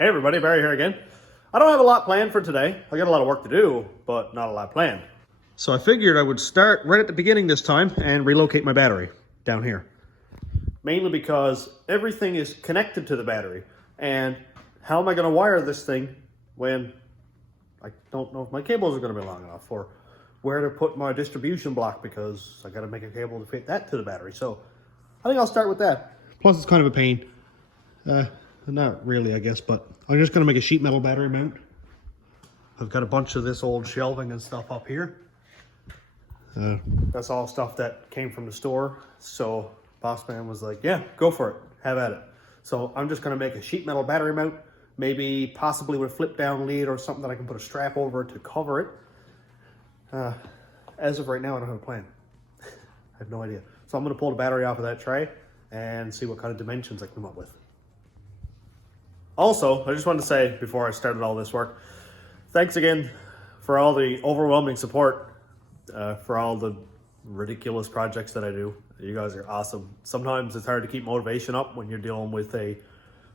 Hey everybody, Barry here again. I don't have a lot planned for today. I got a lot of work to do, but not a lot planned. So I figured I would start right at the beginning this time and relocate my battery down here. Mainly because everything is connected to the battery. And how am I going to wire this thing when I don't know if my cables are going to be long enough, or where to put my distribution block, because I got to make a cable to fit that to the battery. So I think I'll start with that. Plus it's kind of a pain. Not really, I guess, but I'm just going to make a sheet metal battery mount. I've got a bunch of this old shelving and stuff up here. That's all stuff that came from the store. So boss man was like, yeah, go for it. Have at it. So I'm just going to make a sheet metal battery mount, maybe possibly with a flip down lead or something that I can put a strap over to cover it. As of right now, I don't have a plan. I have no idea. So I'm going to pull the battery off of that tray and see what kind of dimensions I come up with. Also, I just wanted to say before I started all this work, thanks again for all the overwhelming support, for all the ridiculous projects that I do. You guys are awesome. Sometimes it's hard to keep motivation up when you're dealing with a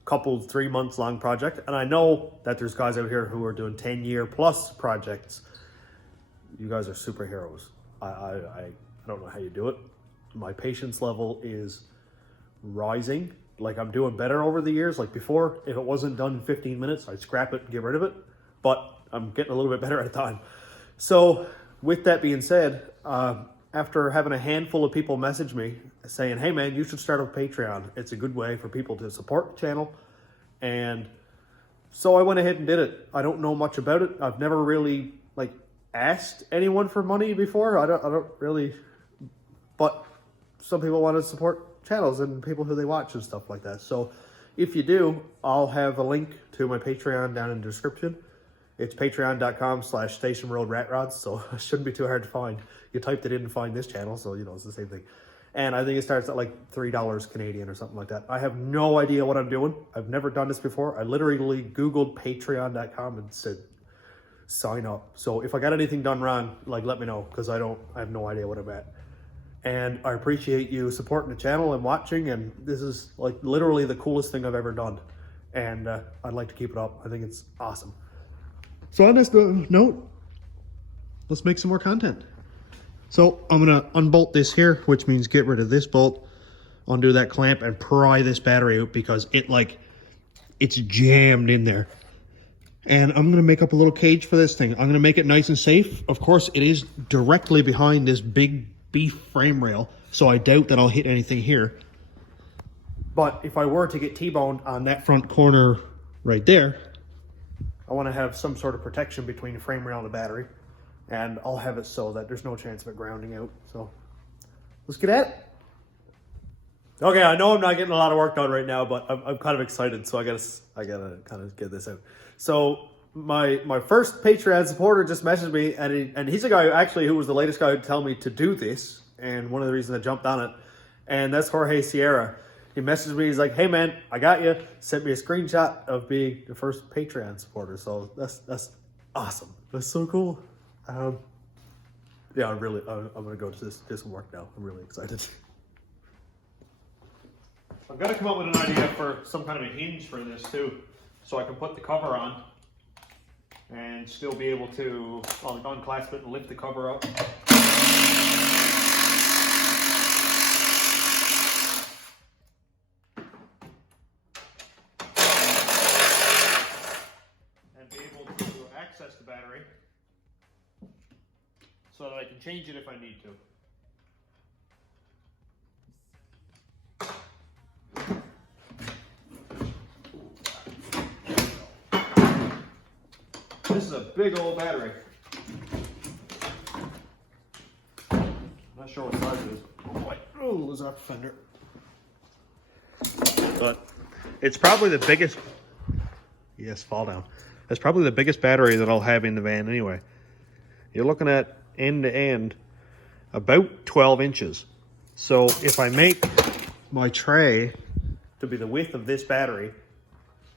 couple 3 months long project. And I know that there's guys out here who are doing 10-year plus projects. You guys are superheroes. I don't know how you do it. My patience level is rising. Like, I'm doing better over the years. Like before, if it wasn't done in 15 minutes, I'd scrap it and get rid of it. But I'm getting a little bit better at a time. So with that being said, after having a handful of people message me saying, hey man, you should start a Patreon. It's a good way for people to support the channel. And so I went ahead and did it. I don't know much about it. I've never really asked anyone for money before. I don't really, but some people want to support channels and people who they watch and stuff like that. So if you do, I'll have a link to my Patreon down in the description. It's patreon.com/stationroadratrods, so it shouldn't be too hard to find. You typed it in and find this channel, so you know it's the same thing. And I think it starts at like $3 Canadian or something like that. I have no idea what I'm doing. I've never done this before. I literally Googled patreon.com and said sign up. So if I got anything done wrong, let me know, because I have no idea what I'm at. And I appreciate you supporting the channel and watching, and this is literally the coolest thing I've ever done. And I'd like to keep it up. I think it's awesome. So on this note, let's make some more content. So I'm gonna unbolt this here, which means get rid of this bolt, undo that clamp, and pry this battery out because it's jammed in there. And I'm gonna make up a little cage for this thing. I'm gonna make it nice and safe. Of course, it is directly behind this big beef frame rail, so I doubt that I'll hit anything here. But if I were to get T-boned on that front corner right there, I want to have some sort of protection between the frame rail and the battery, and I'll have it so that there's no chance of it grounding out. So let's get at it. Okay, I know I'm not getting a lot of work done right now, but I'm kind of excited, so I gotta kind of get this out. So my first Patreon supporter just messaged me, and he's a guy who was the latest guy to tell me to do this, and one of the reasons I jumped on it, and that's Jorge Sierra. He messaged me, he's like, hey man, I got you. Sent me a screenshot of being the first Patreon supporter, so that's awesome. That's so cool. Yeah, I'm gonna go to this work now. I'm really excited. I've got to come up with an idea for some kind of a hinge for this too, so I can put the cover on and still be able to unclasp it and lift the cover up. And be able to access the battery so that I can change it if I need to. This is a big old battery. I'm not sure what size it is. Oh boy. Oh, there's our fender. But it's probably the biggest. Yes, fall down. It's probably the biggest battery that I'll have in the van anyway. You're looking at end to end about 12 inches. So if I make my tray to be the width of this battery,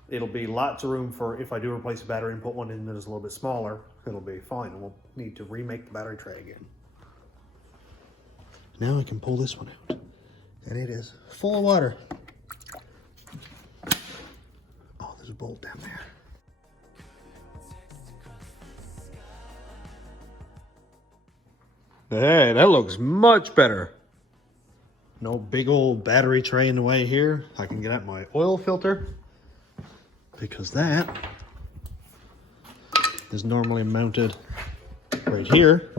it'll be lots of room for, if I do replace the battery and put one in that is a little bit smaller, it'll be fine. I won't need to remake the battery tray again. Now I can pull this one out. And it is full of water. Oh, there's bolt down there. Hey, that looks much better. No big old battery tray in the way here. I can get out my oil filter because that is normally mounted right here.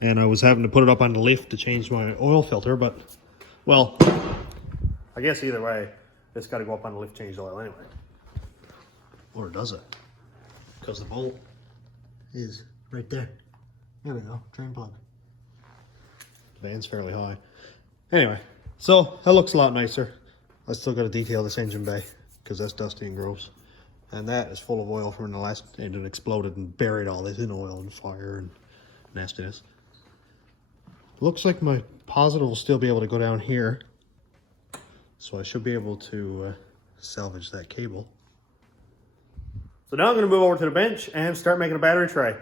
And I was having to put it up on the lift to change my oil filter, but, well, I guess either way, it's got to go up on the lift, change the oil anyway. Or does it? Because the bolt is right there. There we go, drain plug. The van's fairly high. Anyway, so that looks a lot nicer. I still got to detail this engine bay because that's dusty and gross. And that is full of oil from the last engine exploded and buried all this in oil and fire and nastiness. Looks like my positive will still be able to go down here. So I should be able to salvage that cable. So now I'm going to move over to the bench and start making a battery tray.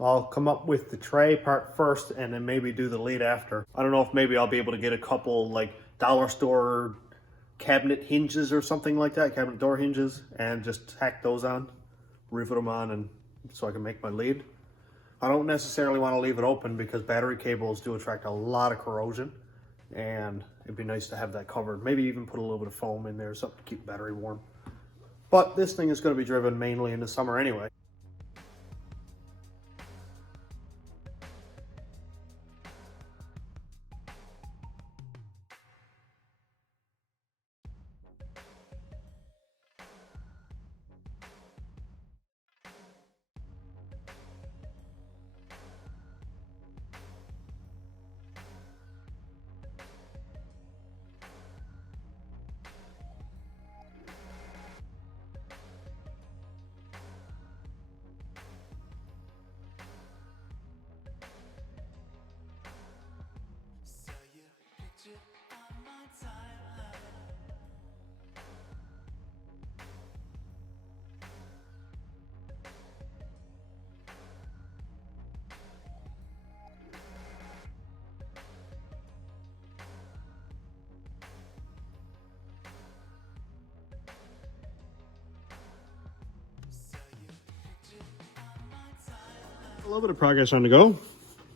I'll come up with the tray part first and then maybe do the lead after. I don't know if maybe I'll be able to get a couple like dollar store cabinet hinges or something like that, cabinet door hinges, and just tack those on, rivet them on, and so I can make my lead. I don't necessarily want to leave it open because battery cables do attract a lot of corrosion, and it'd be nice to have that covered. Maybe even put a little bit of foam in there, something to keep the battery warm. But this thing is going to be driven mainly in the summer anyway. A little bit of progress on the go.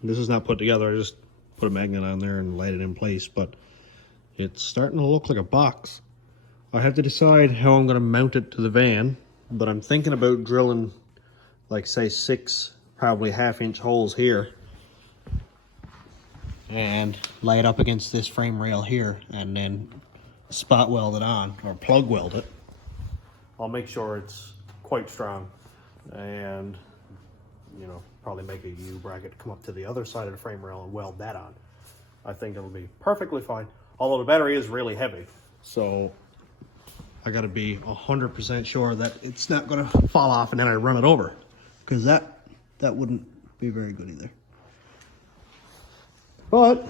This is not put together. I just put a magnet on there and light it in place, but it's starting to look like a box. I have to decide how I'm going to mount it to the van, but I'm thinking about drilling like say 6 probably 1/2-inch holes here and lay it up against this frame rail here and then spot weld it on or plug weld it. I'll make sure it's quite strong and, you know, probably make a U bracket come up to the other side of the frame rail and weld that on. I think it'll be perfectly fine. Although the battery is really heavy, so I gotta be 100% sure that it's not gonna fall off and then I run it over, because that wouldn't be very good either. But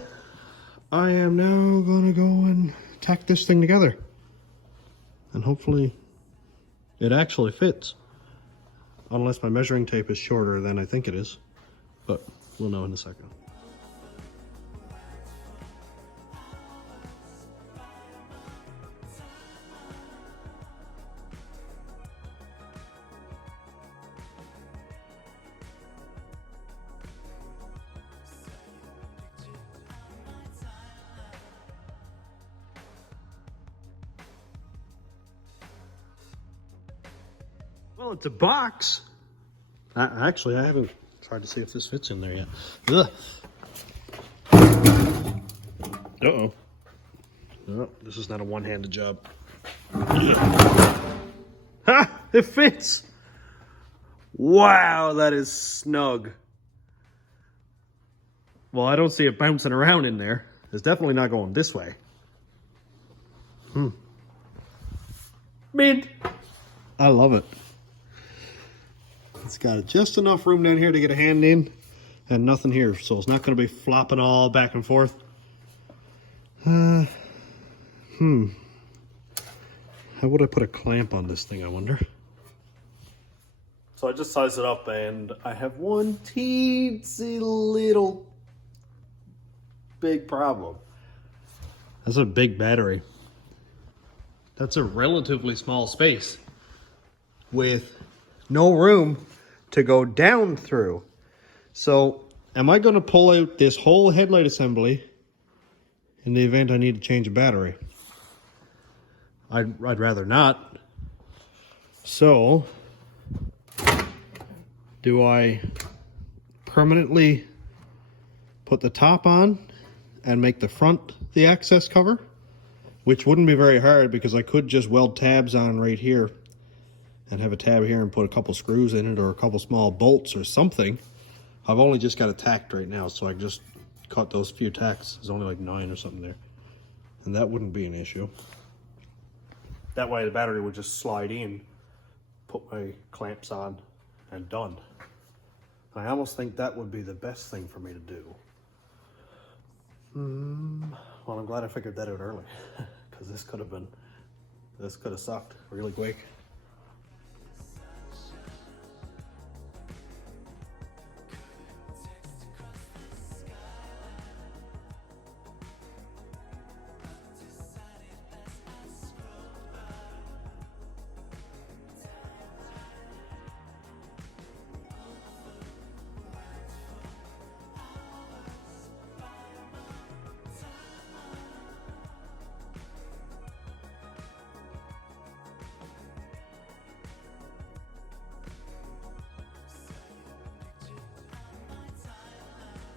I am now gonna go and tack this thing together, and hopefully it actually fits. Unless my measuring tape is shorter than I think it is, but we'll know in a second. Well, it's a box. Actually, I haven't tried to see if this fits in there yet. Ugh. Uh-oh. No, this is not a one-handed job. Ha! It fits! Wow, that is snug. Well, I don't see it bouncing around in there. It's definitely not going this way. Mint! I love it. It's got just enough room down here to get a hand in and nothing here, so it's not going to be flopping all back and forth. How would I put a clamp on this thing, I wonder? So I just sized it up and I have one teensy little big problem. That's a big battery. That's a relatively small space. with no room to go down through. So am I going to pull out this whole headlight assembly in the event I need to change a battery? I'd rather not. So do I permanently put the top on and make the front the access cover, which wouldn't be very hard because I could just weld tabs on right here and have a tab here and put a couple screws in it or a couple small bolts or something. I've only just got it tacked right now, so I just cut those few tacks. There's only like 9 or something there, and that wouldn't be an issue. That way the battery would just slide in, put my clamps on, and done. I almost think that would be the best thing for me to do. Well, I'm glad I figured that out early, because this could have sucked really quick.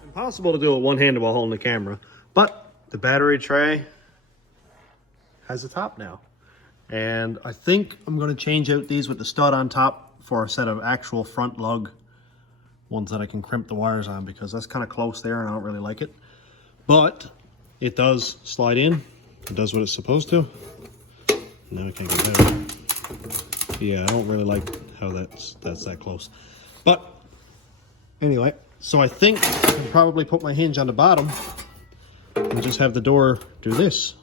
Impossible to do it one-handed while holding the camera, but the battery tray has a top now. And I think I'm going to change out these with the stud on top for a set of actual front lug ones that I can crimp the wires on, because that's kind of close there and I don't really like it. But it does slide in. It does what it's supposed to. Now I can't get it out. Yeah, I don't really like how that's that close. But anyway, so I think I can probably put my hinge on the bottom and just have the door do this.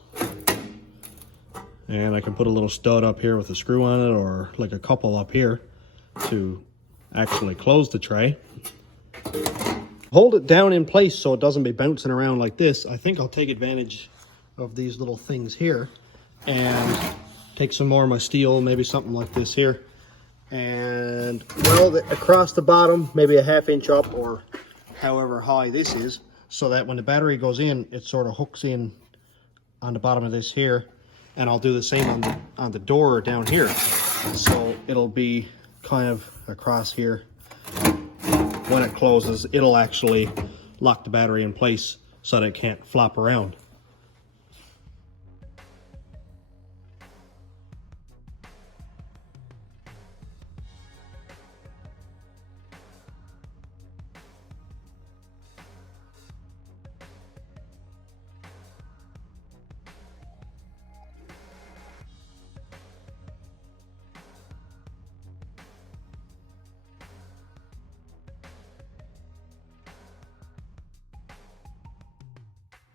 And I can put a little stud up here with a screw on it, or like a couple up here to actually close the tray. Hold it down in place so it doesn't be bouncing around like this. I think I'll take advantage of these little things here and take some more of my steel, maybe something like this here, and weld it across the bottom, maybe a 1/2 inch up or however high this is, so that when the battery goes in, it sort of hooks in on the bottom of this here. And I'll do the same on the door down here, so it'll be kind of across here. When it closes, it'll actually lock the battery in place so that it can't flop around.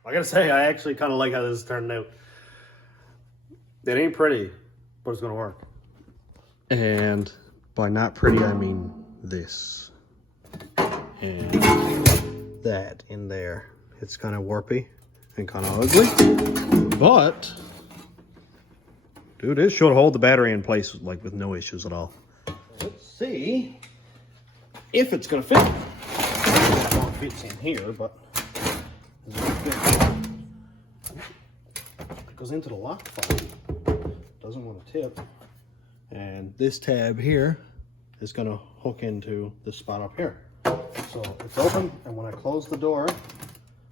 I gotta say, I actually kind of like how this is turning out. It ain't pretty, but it's gonna work. And by not pretty, I mean this. And that in there. It's kind of warpy and kind of ugly. But, dude, it should hold the battery in place like with no issues at all. Let's see if it's gonna fit. It won't fit in here, but it goes into the lock file. Doesn't want to tip. And this tab here is going to hook into this spot up here. So it's open, and when I close the door,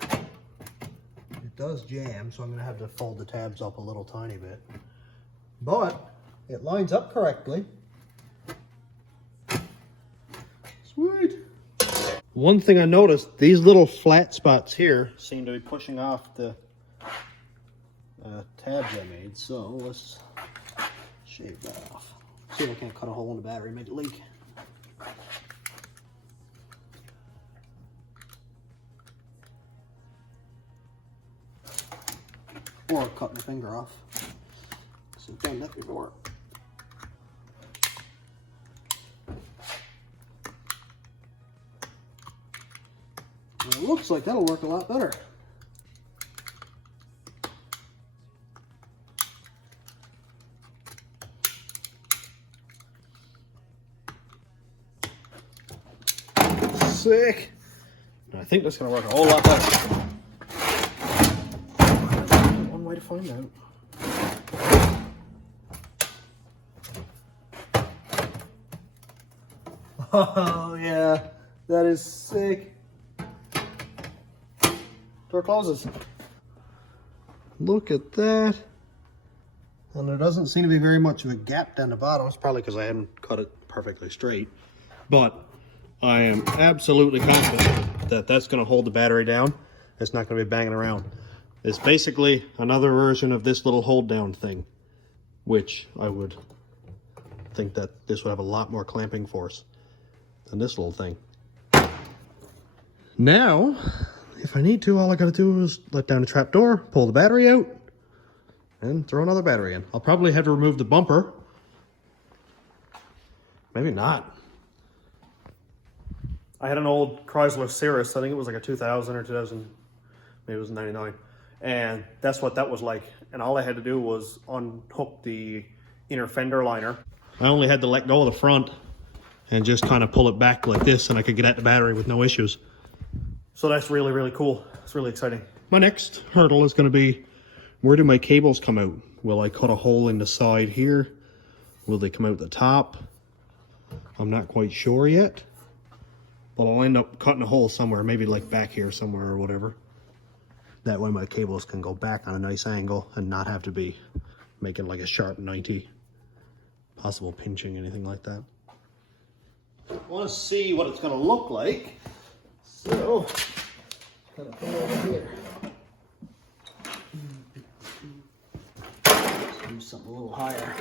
it does jam, so I'm going to have to fold the tabs up a little tiny bit. But it lines up correctly. Sweet. One thing I noticed, these little flat spots here seem to be pushing off the tabs I made, so let's shave that off. See if I can't cut a hole in the battery and make it leak. Or cut my finger off. So I've done that before. And it looks like that'll work a lot better. sick. And I think that's gonna work a whole lot better. One way to find out. Oh yeah, that is sick. Door closes. Look at that. And there doesn't seem to be very much of a gap down the bottom. It's probably because I hadn't cut it perfectly straight. But I am absolutely confident that that's going to hold the battery down. It's not going to be banging around. It's basically another version of this little hold down thing, which I would think that this would have a lot more clamping force than this little thing. Now, if I need to, all I got to do is let down the trap door, pull the battery out, and throw another battery in. I'll probably have to remove the bumper. Maybe not. I had an old Chrysler Cirrus. I think it was like a 2000 or 2000, maybe it was 99. And that's what that was like. And all I had to do was unhook the inner fender liner. I only had to let go of the front and just kind of pull it back like this, and I could get at the battery with no issues. So that's really, really cool. It's really exciting. My next hurdle is going to be, where do my cables come out? Will I cut a hole in the side here? Will they come out the top? I'm not quite sure yet. But I'll end up cutting a hole somewhere, maybe like back here somewhere or whatever. That way my cables can go back on a nice angle and not have to be making like a sharp 90. Possible pinching, anything like that. I want to see what it's going to look like. So, gotta put it over here. Do something a little higher.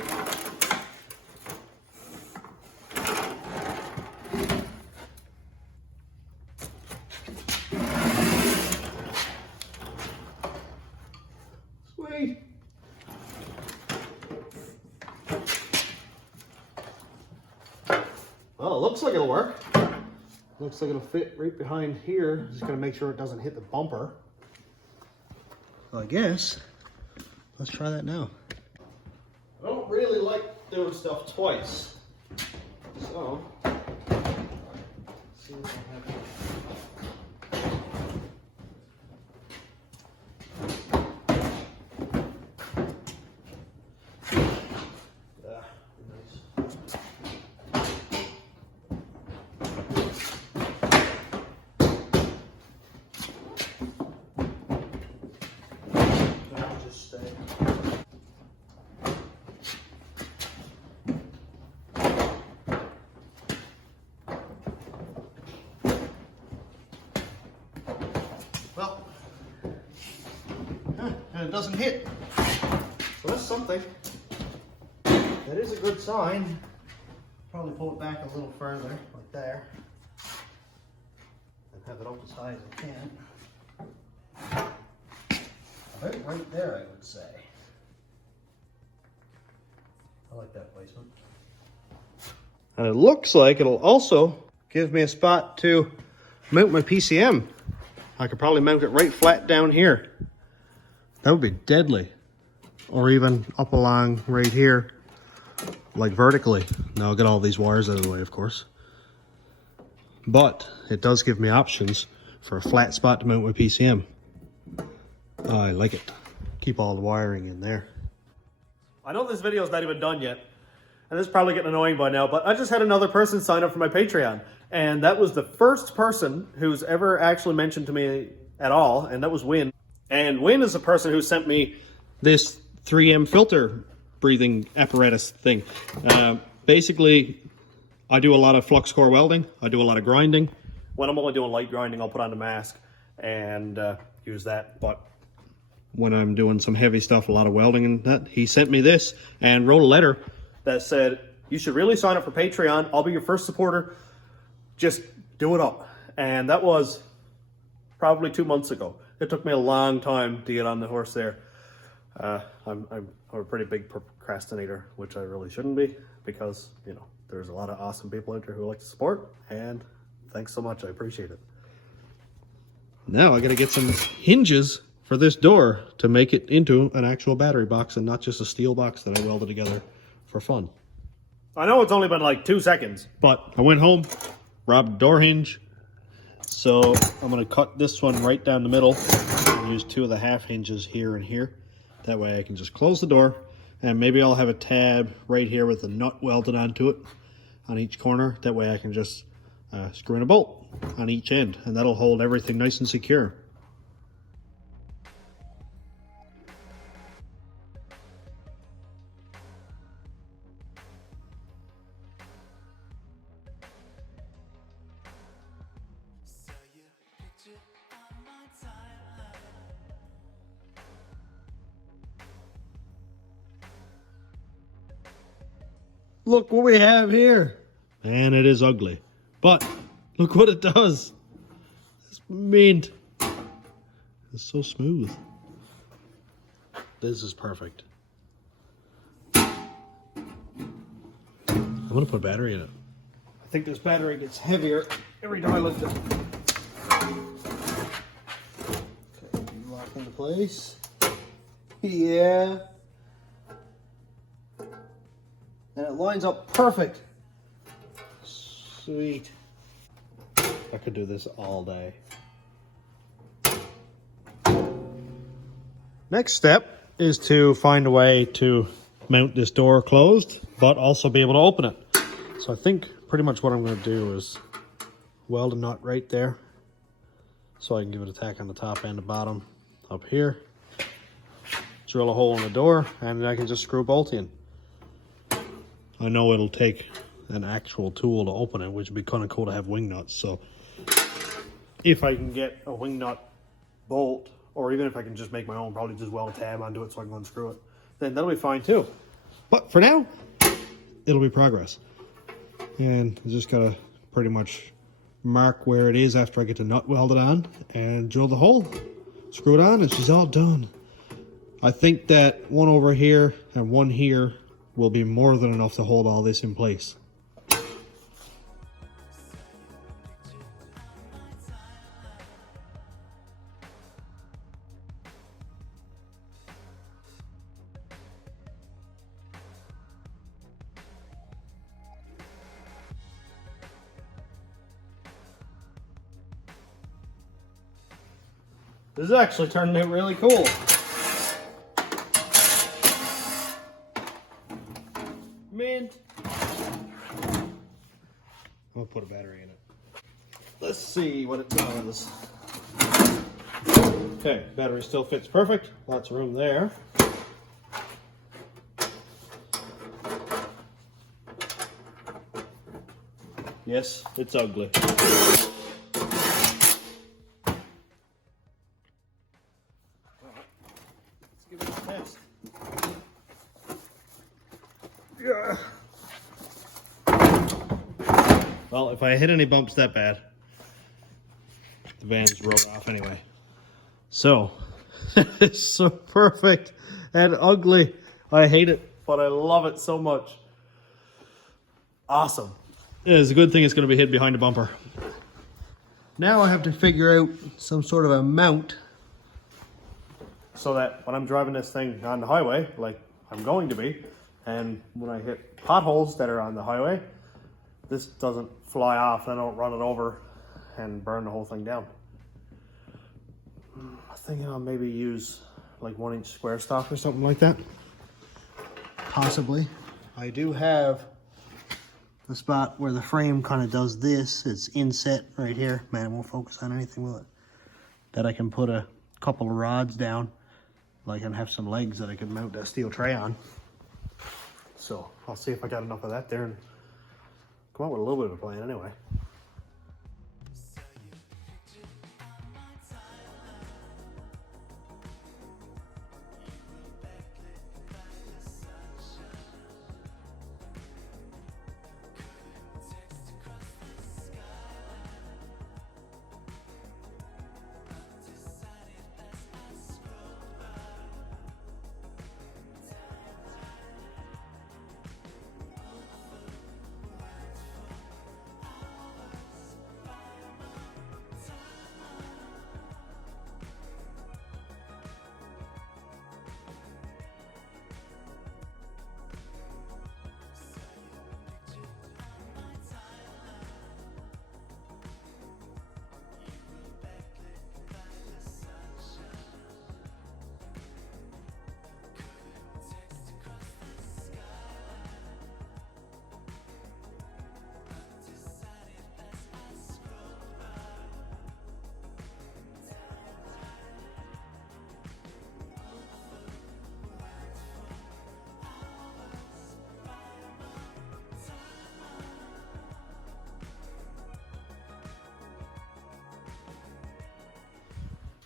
Sweet. Well, it looks like it'll work. Looks like it'll fit right behind here. Just gonna make sure it doesn't hit the bumper. Well, I guess let's try that now. I don't really like doing stuff twice. So, let's see what I have. Well, and it doesn't hit. So that's something. That is a good sign. Probably pull it back a little further, like there. And have it up as high as I can. About right there, I would say. I like that placement. And it looks like it'll also give me a spot to mount my PCM. I could probably mount it right flat down here. That would be deadly. Or even up along right here, like vertically. Now I'll get all these wires out of the way, of course. But it does give me options for a flat spot to mount my PCM. I like it. Keep all the wiring in there. I know this video is not even done yet, and this is probably getting annoying by now, but I just had another person sign up for my Patreon. And that was the first person who's ever actually mentioned to me at all, and that was Win. And Win is the person who sent me this 3M filter breathing apparatus thing. Basically, I do a lot of flux core welding. I do a lot of grinding. When I'm only doing light grinding, I'll put on the mask and use that. But when I'm doing some heavy stuff, a lot of welding and that, he sent me this and wrote a letter that said, you should really sign up for Patreon. I'll be your first supporter. Just do it up. And that was probably 2 months ago. It took me a long time to get on the horse there. I'm a pretty big procrastinator, which I really shouldn't be, because, you know, there's a lot of awesome people out there who like to support, and thanks so much. I appreciate it. Now I got to get some hinges for this door to make it into an actual battery box and not just a steel box that I welded together for fun. I know it's only been like 2 seconds, but I went home, robbed a door hinge, So I'm going to cut this one right down the middle and use 2 of the half hinges here and here. That way I can just close the door, and maybe I'll have a tab right here with a nut welded onto it on each corner. That way I can just screw in a bolt on each end, and that'll hold everything nice and secure. Look what we have here. And it is ugly, but look what it does. It's mint. It's so smooth. This is perfect. I'm gonna put a battery in it. I think this battery gets heavier every time I lift it. Okay, lock into place. Yeah. And it lines up perfect. Sweet. I could do this all day. Next step is to find a way to mount this door closed, but also be able to open it. So I think pretty much what I'm going to do is weld a nut right there, so I can give it a tack on the top and the bottom up here. Drill a hole in the door, and then I can just screw a bolt in. I know it'll take an actual tool to open it, which would be kind of cool to have wing nuts. So if I can get a wing nut bolt, or even if I can just make my own, probably just weld a tab onto it so I can unscrew it, then that'll be fine too. But for now, it'll be progress. And I just gotta pretty much mark where it is after I get the nut welded on and drill the hole, screw it on, and she's all done. I think that one over here and one here will be more than enough to hold all this in place. This is actually turning out really cool. Mint. I'm gonna put a battery in it. Let's see what it does. Okay, battery still fits perfect. Lots of room there. Yes, it's ugly. Let's give it a test. Yeah. Well, if I hit any bumps that bad, the van's rolled off anyway. So, it's so perfect and ugly. I hate it, but I love it so much. Awesome. It's a good thing it's going to be hid behind a bumper. Now I have to figure out some sort of a mount so that when I'm driving this thing on the highway, like I'm going to be, and when I hit potholes that are on the highway, this doesn't fly off and I don't run it over and burn the whole thing down. I think I'll maybe use like 1-inch square stock or something like that. Possibly. I do have the spot where the frame kind of does this. It's inset right here. Man, it won't focus on anything, will it? That I can put a couple of rods down, like, and have some legs that I can mount that steel tray on. So I'll see if I got enough of that there and come up with a little bit of a plan anyway.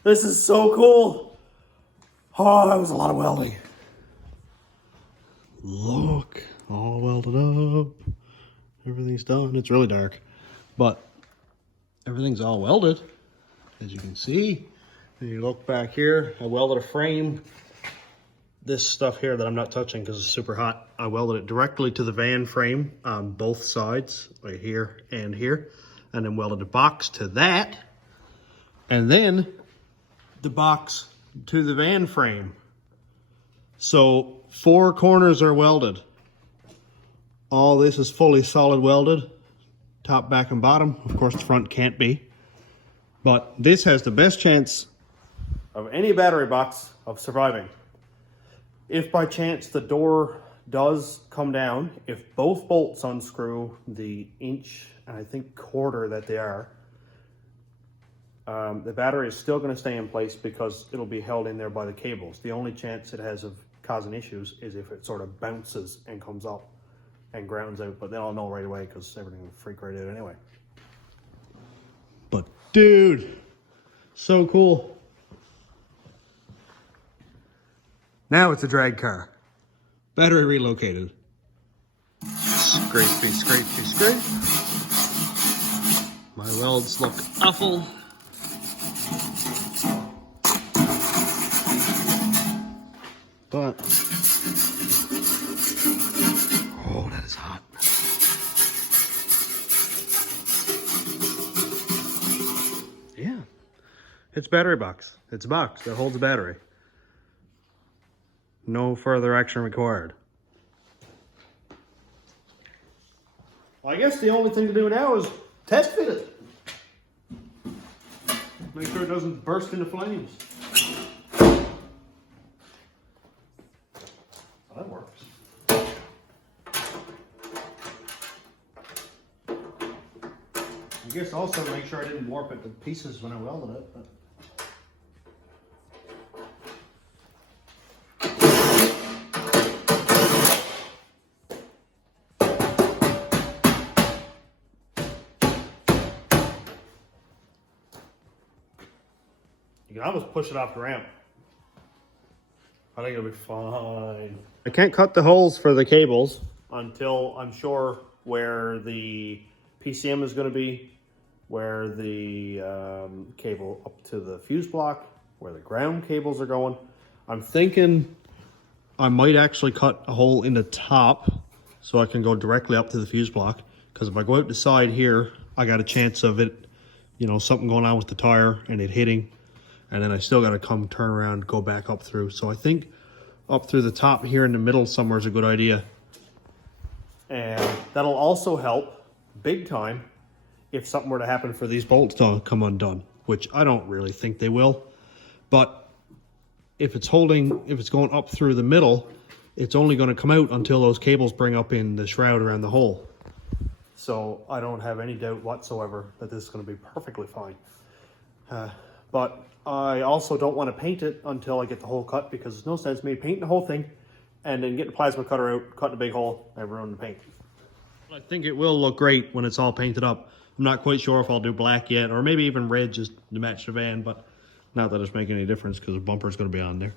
This is so cool. Oh, that was a lot of welding. Look, all welded up. Everything's done. It's really dark, but everything's all welded, as you can see. And you look back here, I welded a frame. This stuff here that I'm not touching because it's super hot, I welded it directly to the van frame on both sides, right here and here, and then welded a box to that, and then the box to the van frame. So 4 corners are welded. All this is fully solid welded, top, back, and bottom. Of course, the front can't be. But this has the best chance of any battery box of surviving. If by chance the door does come down, if both bolts unscrew the inch and I think quarter that they are, the battery is still going to stay in place because it'll be held in there by the cables. The only chance it has of causing issues is if it sort of bounces and comes up and grounds out, but then I'll know right away because everything will freak right out anyway. But dude, so cool. Now it's a drag car. Battery relocated. Scrapey, scrapey, scrape. My welds look awful. But, oh, that is hot. Yeah, it's battery box. It's a box that holds a battery. No further action required. Well, I guess the only thing to do now is test fit it. Make sure it doesn't burst into flames. Well, that works. I guess also make sure I didn't warp it to pieces when I welded it. But... you can almost push it off the ramp. I think it'll be fine. I can't cut the holes for the cables until I'm sure where the PCM is going to be, where the cable up to the fuse block, where the ground cables are going. I'm thinking I might actually cut a hole in the top so I can go directly up to the fuse block. Because if I go out the side here, I got a chance of it, you know, something going on with the tire and it hitting. And then I still got to come turn around, go back up through. So I think up through the top here in the middle somewhere is a good idea. And that'll also help big time if something were to happen for these bolts to come undone, which I don't really think they will. But if it's going up through the middle, it's only going to come out until those cables bring up in the shroud around the hole. So I don't have any doubt whatsoever that this is going to be perfectly fine. But I also don't want to paint it until I get the hole cut, because there's no sense me painting the whole thing and then getting the plasma cutter out, cutting a big hole, and ruining the paint. I think it will look great when it's all painted up. I'm not quite sure if I'll do black yet, or maybe even red just to match the van, but not that it's making any difference because the bumper's going to be on there.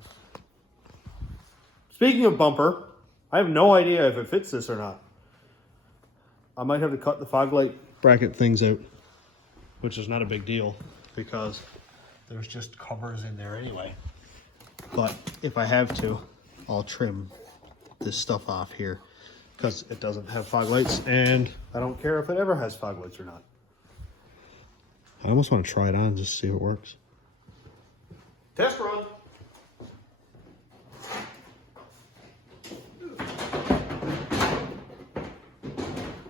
Speaking of bumper, I have no idea if it fits this or not. I might have to cut the 5-light bracket things out, which is not a big deal because there's just covers in there anyway. But if I have to, I'll trim this stuff off here because it doesn't have 5 lights, and I don't care if it ever has 5 lights or not. I almost want to try it on just to see if it works. Test run.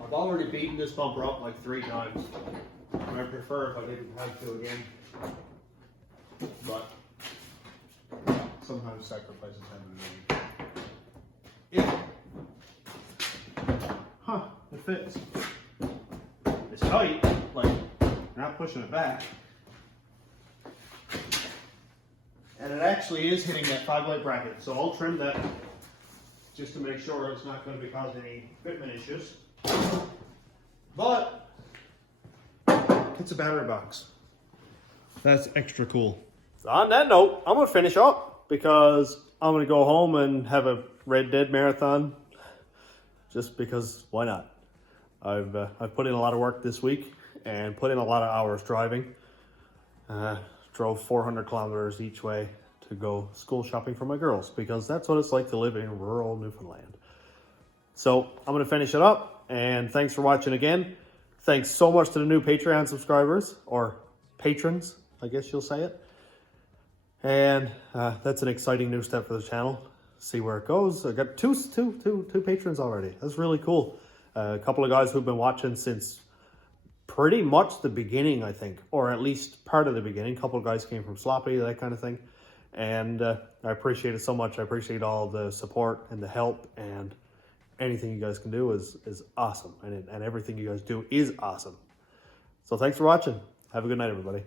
I've already beaten this bumper up like 3 times. I'd prefer if I didn't have to again. But sometimes sacrifices have to be made. It fits. It's tight, like you're not pushing it back. And it actually is hitting that 5-light bracket, so I'll trim that just to make sure it's not going to be causing any fitment issues. But it's a battery box. That's extra cool. on that note, I'm going to finish up because I'm going to go home and have a Red Dead marathon. Just because, why not? I've put in a lot of work this week and put in a lot of hours driving. Drove 400 kilometers each way to go school shopping for my girls because that's what it's like to live in rural Newfoundland. So I'm going to finish it up, and thanks for watching again. Thanks so much to the new Patreon subscribers, or patrons, I guess you'll say it. And that's an exciting new step for the channel. See where it goes. I got two patrons already. That's really cool. A couple of guys who've been watching since pretty much the beginning, I think, or at least part of the beginning. A couple of guys came from Sloppy, that kind of thing. And I appreciate it so much. I appreciate all the support and the help, and anything you guys can do is awesome. And everything you guys do is awesome. So thanks for watching. Have a good night, everybody.